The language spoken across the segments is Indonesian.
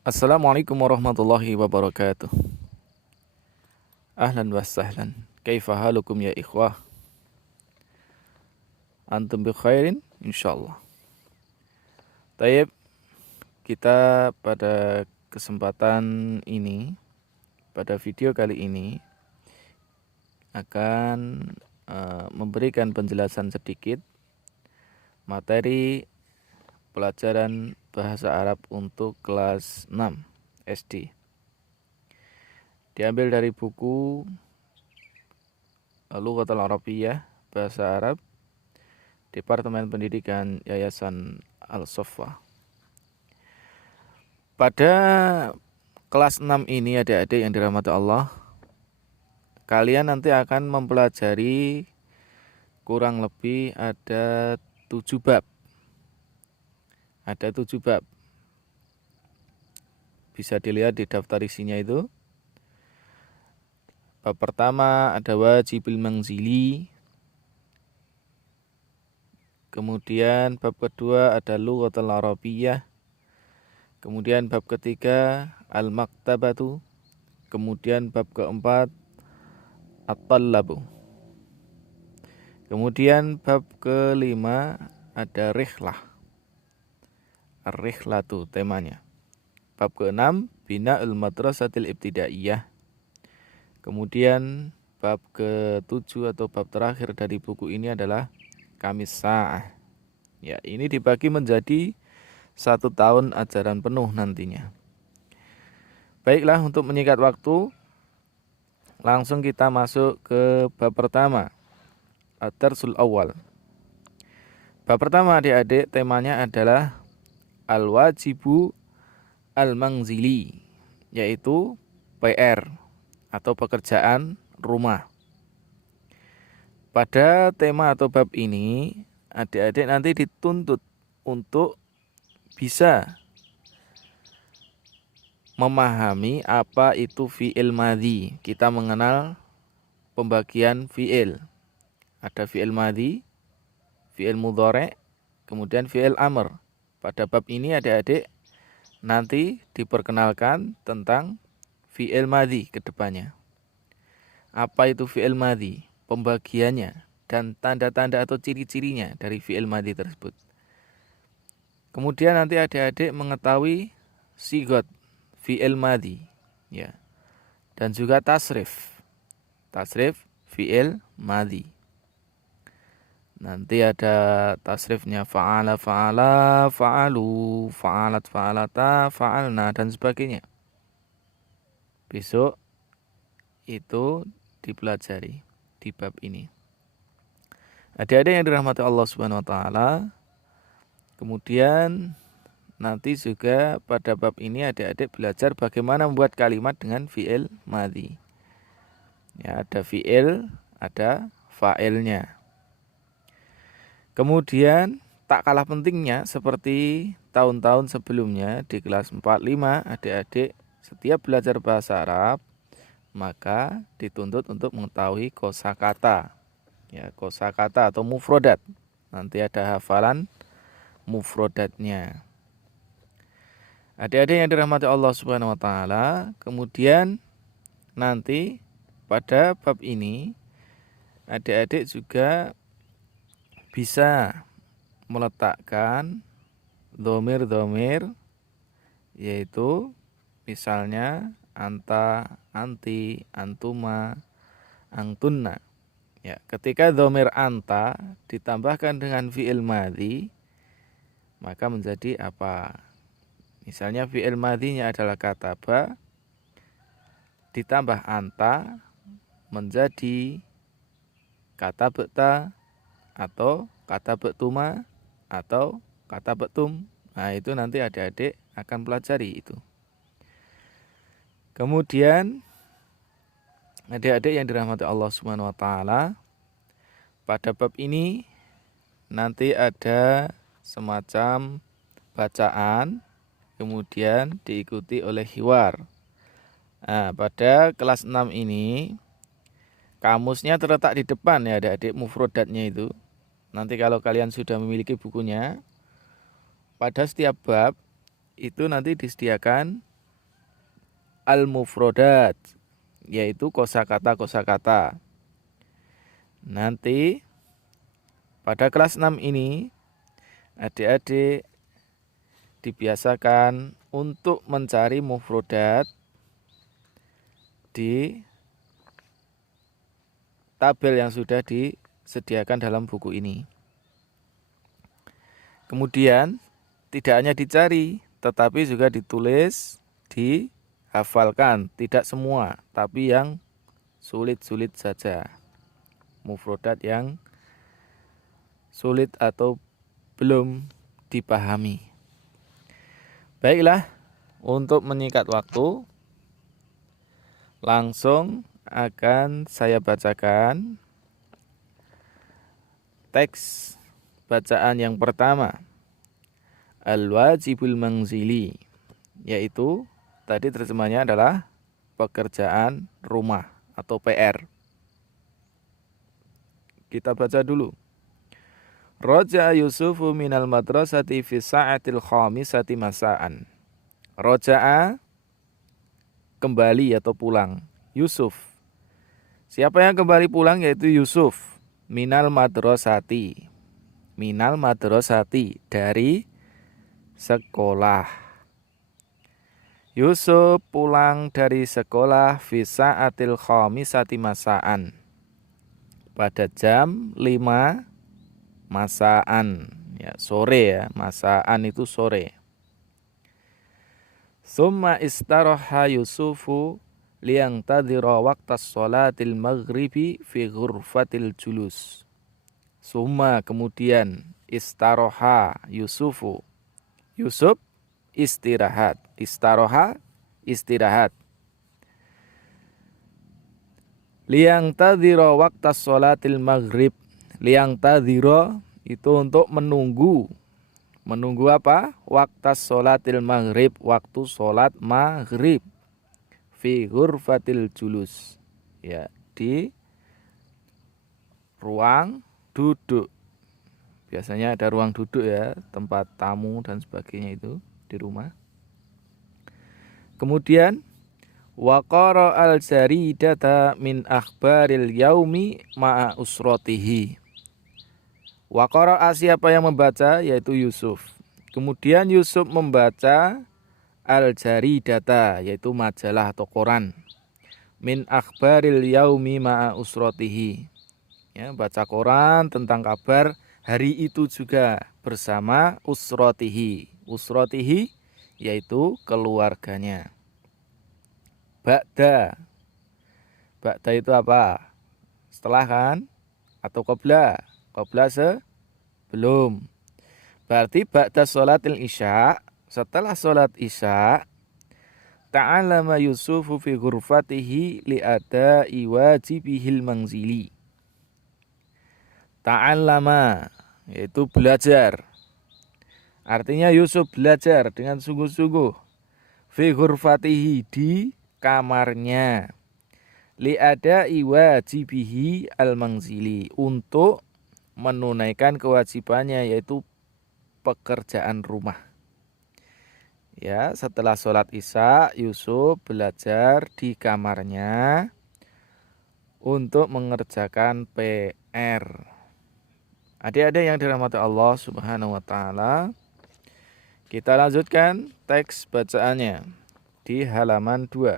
Assalamualaikum warahmatullahi wabarakatuh. Ahlan wa sahlan. Kaifa halukum ya ikhwah? Antum bi khairin insyaallah. Taib, kita pada kesempatan ini, pada video kali ini akan memberikan penjelasan sedikit materi pelajaran bahasa Arab untuk kelas 6 SD. Diambil dari buku Lughatul Arabiyyah, Bahasa Arab, Departemen Pendidikan Yayasan Al-Soffa. Pada kelas 6 ini adik-adik yang dirahmati Allah, kalian nanti akan mempelajari kurang lebih ada 7 bab. Ada 7 bab. Bisa dilihat di daftar isinya itu. Bab pertama ada wajibil manzili. Kemudian bab kedua ada lughatul arabiyyah. Kemudian bab ketiga al-maktabatu. Kemudian bab keempat at-tallabu. Kemudian bab kelima ada rihlah. Ar-rihlatu temanya. Bab keenam bina'ul madrasatil ibtidaiyah. Kemudian bab ketujuh atau bab terakhir dari buku ini adalah kamis sa'ah. Ya, ini dibagi menjadi 1 tahun ajaran penuh nantinya. Baiklah, untuk menyingkat waktu, langsung kita masuk ke bab pertama. Ad-darsul awal. Bab pertama adik-adik temanya adalah al-wajibu al-manzili, yaitu PR atau pekerjaan rumah. Pada tema atau bab ini, adik-adik nanti dituntut untuk bisa memahami apa itu fi'il madhi. Kita mengenal pembagian fi'il. Ada fi'il madhi, fi'il mudhari', kemudian fi'il amr. Pada bab ini adik-adik nanti diperkenalkan tentang fi'il madhi ke depannya. Apa itu fi'il madhi? Pembagiannya dan tanda-tanda atau ciri-cirinya dari fi'il madhi tersebut. Kemudian nanti adik-adik mengetahui sigot fi'il madhi, ya. Dan juga tasrif. Tasrif fi'il madhi. Nanti ada tasrifnya fa'ala, fa'ala, fa'alu, fa'alat, fa'alata, fa'alna, dan sebagainya. Besok itu dipelajari di bab ini. Adik-adik yang dirahmati Allah Subhanahu wa taala, kemudian nanti juga pada bab ini adik-adik belajar bagaimana membuat kalimat dengan fi'il madhi. Ya, ada fi'il, ada fa'ilnya. Kemudian tak kalah pentingnya seperti tahun-tahun sebelumnya di kelas 4-5 adik-adik setiap belajar bahasa Arab maka dituntut untuk mengetahui kosakata. Ya, kosakata atau mufrodat. Nanti ada hafalan mufrodatnya. Adik-adik yang dirahmati Allah Subhanahu wa taala, kemudian nanti pada bab ini adik-adik juga bisa meletakkan dhamir-dhamir, yaitu misalnya anta, anti, antuma, antunna. Ya, ketika dhamir anta ditambahkan dengan fi'il madhi, maka menjadi apa? Misalnya fi'il madhinya adalah kataba, ditambah anta menjadi katabta atau katabtuma atau katabtum. Nah, itu nanti adik-adik akan pelajari itu. Kemudian adik-adik yang dirahmati Allah Subhanahu wa taala, pada bab ini nanti ada semacam bacaan kemudian diikuti oleh hiwar. Nah, pada kelas 6 ini kamusnya terletak di depan ya adik-adik, mufrodatnya itu. Nanti kalau kalian sudah memiliki bukunya, pada setiap bab itu nanti disediakan al-mufrodat, yaitu kosakata-kosakata. Nanti pada kelas 6 ini adik-adik dibiasakan untuk mencari mufrodat di tabel yang sudah disediakan dalam buku ini. Kemudian tidak hanya dicari, tetapi juga ditulis, dihafalkan. Tidak semua, tapi yang sulit-sulit saja. Mufrodat yang sulit atau belum dipahami. Baiklah, untuk menyingkat waktu, langsung akan saya bacakan teks bacaan yang pertama. Al-wajibul manzili, yaitu tadi terjemahnya adalah pekerjaan rumah atau PR. Kita baca dulu. Roja Yusufu minal madrasati fi sa'atil khamisati masa'an. Roja'a, kembali atau pulang. Yusuf. Siapa yang kembali pulang yaitu Yusuf. Minal madrasati. Minal madrasati, dari sekolah. Yusuf pulang dari sekolah fi sa'atil khamisati masa'an. Pada jam 5 masaan, ya, sore ya, masaan itu sore. Summa istaraha Yusufu liyantadhira waqtas sholatil maghribi fi ghurfatil julus. Summa, kemudian, istaraha Yusufu, Yusuf istirahat, istaraha istirahat. Liyantadhira waqtas sholatil maghrib. Liyantadhira itu untuk menunggu. Menunggu apa? Waqtas sholatil maghrib, waktu sholat maghrib. Fi ghurfatil julus, ya, di ruang duduk. Biasanya ada ruang duduk ya, tempat tamu dan sebagainya itu di rumah. Kemudian wa qara al-jaridata min akhbaril yaumi ma'a usratihi. Wa qara'a, siapa yang membaca, yaitu Yusuf. Kemudian Yusuf membaca al-jaridata, yaitu majalah atau koran. Min akhbaril yaumi ma'a usratihi. Ya, baca koran tentang kabar hari itu juga bersama usratihi. Usratihi yaitu keluarganya. Ba'da. Ba'da itu apa? Setelah kan? Atau qabla? Qabla sebelum. Berarti ba'da sholatil isya, setelah sholat isya, ta'alama Yusufu fi ghurfatihi li'ada'i wajibihil manzili. Ta'alama, yaitu belajar. Artinya Yusuf belajar dengan sungguh-sungguh. Fi ghurfatihi, di kamarnya. Li'ada'i wajibihi al-manzili, untuk menunaikan kewajibannya, yaitu pekerjaan rumah. Ya, setelah sholat isya, Yusuf belajar di kamarnya untuk mengerjakan PR. Adik-adik yang dirahmati Allah Subhanahu wa taala, kita lanjutkan teks bacaannya di halaman 2.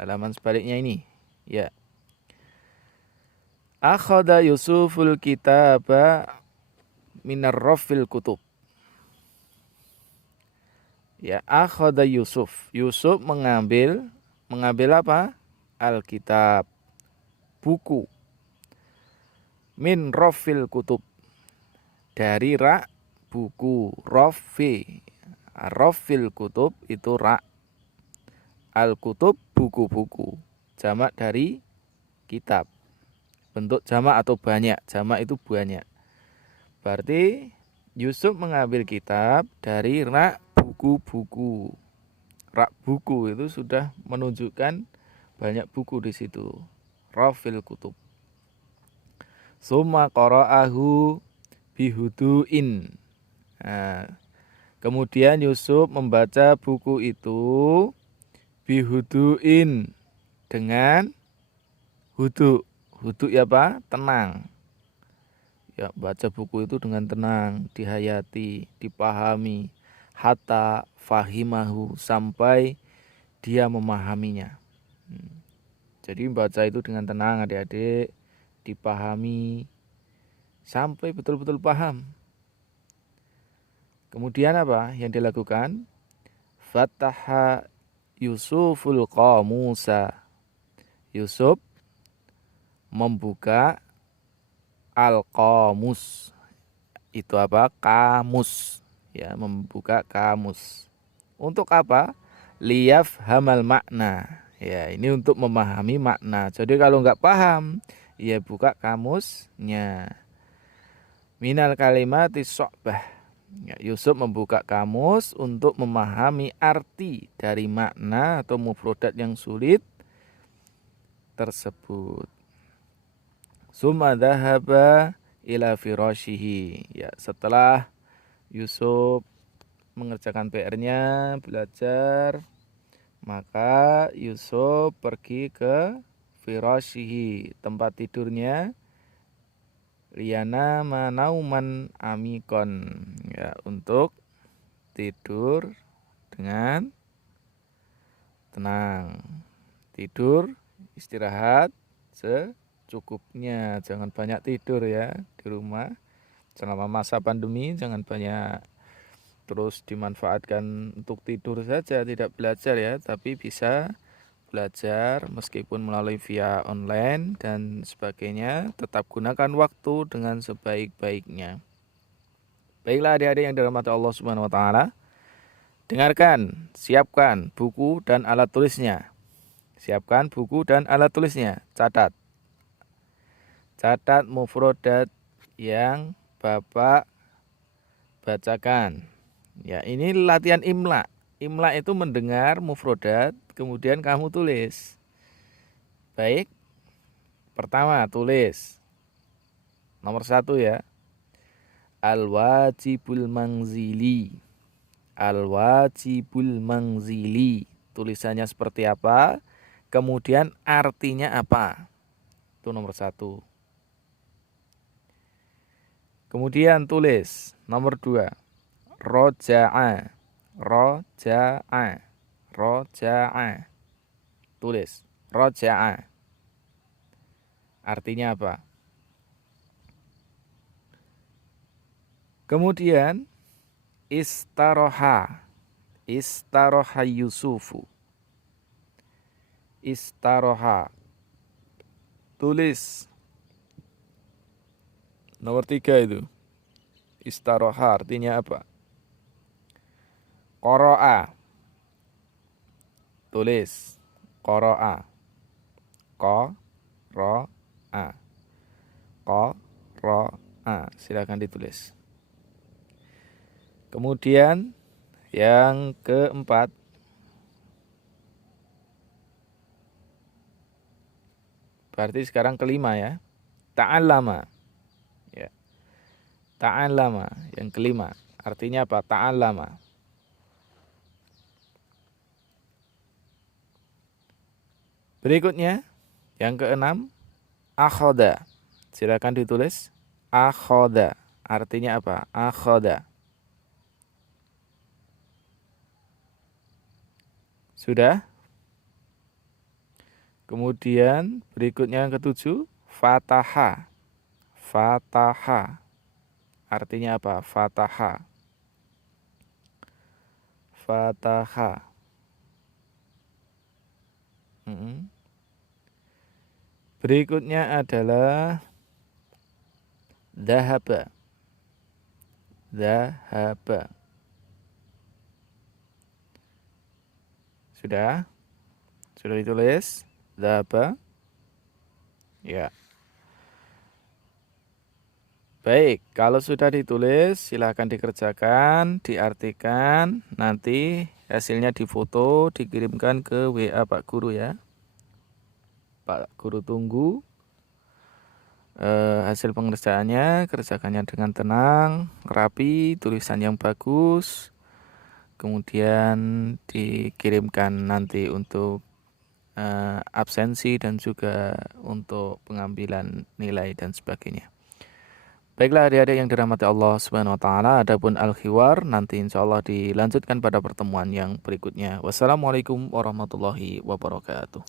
Halaman sebaliknya ini, ya. Akhadha Yusuful kitaba minar rafil kutub. Ya, akhadha Yusuf. Yusuf mengambil apa? Alkitab, buku. Min rafil kutub, dari rak buku. Rafi, rafil kutub itu rak. Al-kutub, buku-buku. Jamak dari kitab. Bentuk jamak atau banyak. Jamak itu banyak. Berarti Yusuf mengambil kitab dari rak buku-buku. Rak buku itu sudah menunjukkan banyak buku di situ. Rafil kutub. Summa qara'ahu bihudu'in. Nah, kemudian Yusuf membaca buku itu Bihuduin, dengan hudu. Hudu ya apa? Tenang. Ya, baca buku itu dengan tenang, dihayati, dipahami, hatta fahimahu, sampai dia memahaminya. Jadi baca itu dengan tenang adik-adik, dipahami sampai betul-betul paham. Kemudian apa yang dilakukan? Fataha Yusuful qamusa. Yusuf membuka al-qamus. Itu apa? Kamus. Ya, membuka kamus. Untuk apa? Liyafhamal makna. Ya, ini untuk memahami makna. Jadi kalau nggak paham, ya buka kamusnya. Minal kalimati so'bah. Ya, Yusuf membuka kamus untuk memahami arti dari makna atau mufrodat yang sulit tersebut. Summa dhahaba ila firashihi. Ya, setelah Yusuf mengerjakan PR-nya, belajar, maka Yusuf pergi ke firashihi, tempat tidurnya, liyana manauman amikon, ya, untuk tidur dengan tenang. Tidur, istirahat secukupnya, jangan banyak tidur ya di rumah. Selama masa pandemi jangan banyak terus dimanfaatkan untuk tidur saja, tidak belajar ya, tapi bisa belajar meskipun melalui via online dan sebagainya. Tetap gunakan waktu dengan sebaik-baiknya. Baiklah adik-adik yang dirahmati Allah Subhanahu wa taala, dengarkan, siapkan buku dan alat tulisnya. Siapkan buku dan alat tulisnya, catat. Catat mufrodat yang Bapak bacakan. Ya, ini latihan imla. Imla itu mendengar mufrodat, kemudian kamu tulis. Baik, pertama tulis. Nomor 1 ya. Al-wajibul manzili. Al-wajibul manzili. Tulisannya seperti apa? Kemudian artinya apa? Itu nomor 1. Kemudian tulis nomor 2. Roja'a. Roja'a. Roja'a. Tulis roja'a. Artinya apa? Kemudian istaroha. Istaroha Yusufu. Istaroha. Tulis nomor 3 itu. Istaroha artinya apa? Qoro'a. Tulis qoro'a. Qoro'a. Qoro'a. Silakan ditulis. Kemudian yang keempat, berarti sekarang kelima ya. Ta'allama. Ya. Ta'allama yang kelima. Artinya apa? Ta'allama. Berikutnya yang keenam, akhoda. Silakan ditulis akhoda. Artinya apa? Akhoda. Sudah? Kemudian berikutnya yang ketujuh, fataha. Fataha. Artinya apa? Fataha. Fataha. Berikutnya adalah dhahaba. Dhahaba. Sudah? Sudah ditulis? Dhahaba? Ya. Baik, kalau sudah ditulis silahkan dikerjakan, diartikan, nanti hasilnya difoto, dikirimkan ke WA Pak Guru ya. Pak Guru tunggu hasil pengerjaannya, kerjakannya dengan tenang, rapi, tulisan yang bagus. kemudian dikirimkan nanti untuk absensi dan juga untuk pengambilan nilai dan sebagainya. Baiklah adik-adik yang dirahmati Allah Subhanahu wa taala, adapun al-khiwar nanti insyaallah dilanjutkan pada pertemuan yang berikutnya. Wassalamualaikum warahmatullahi wabarakatuh.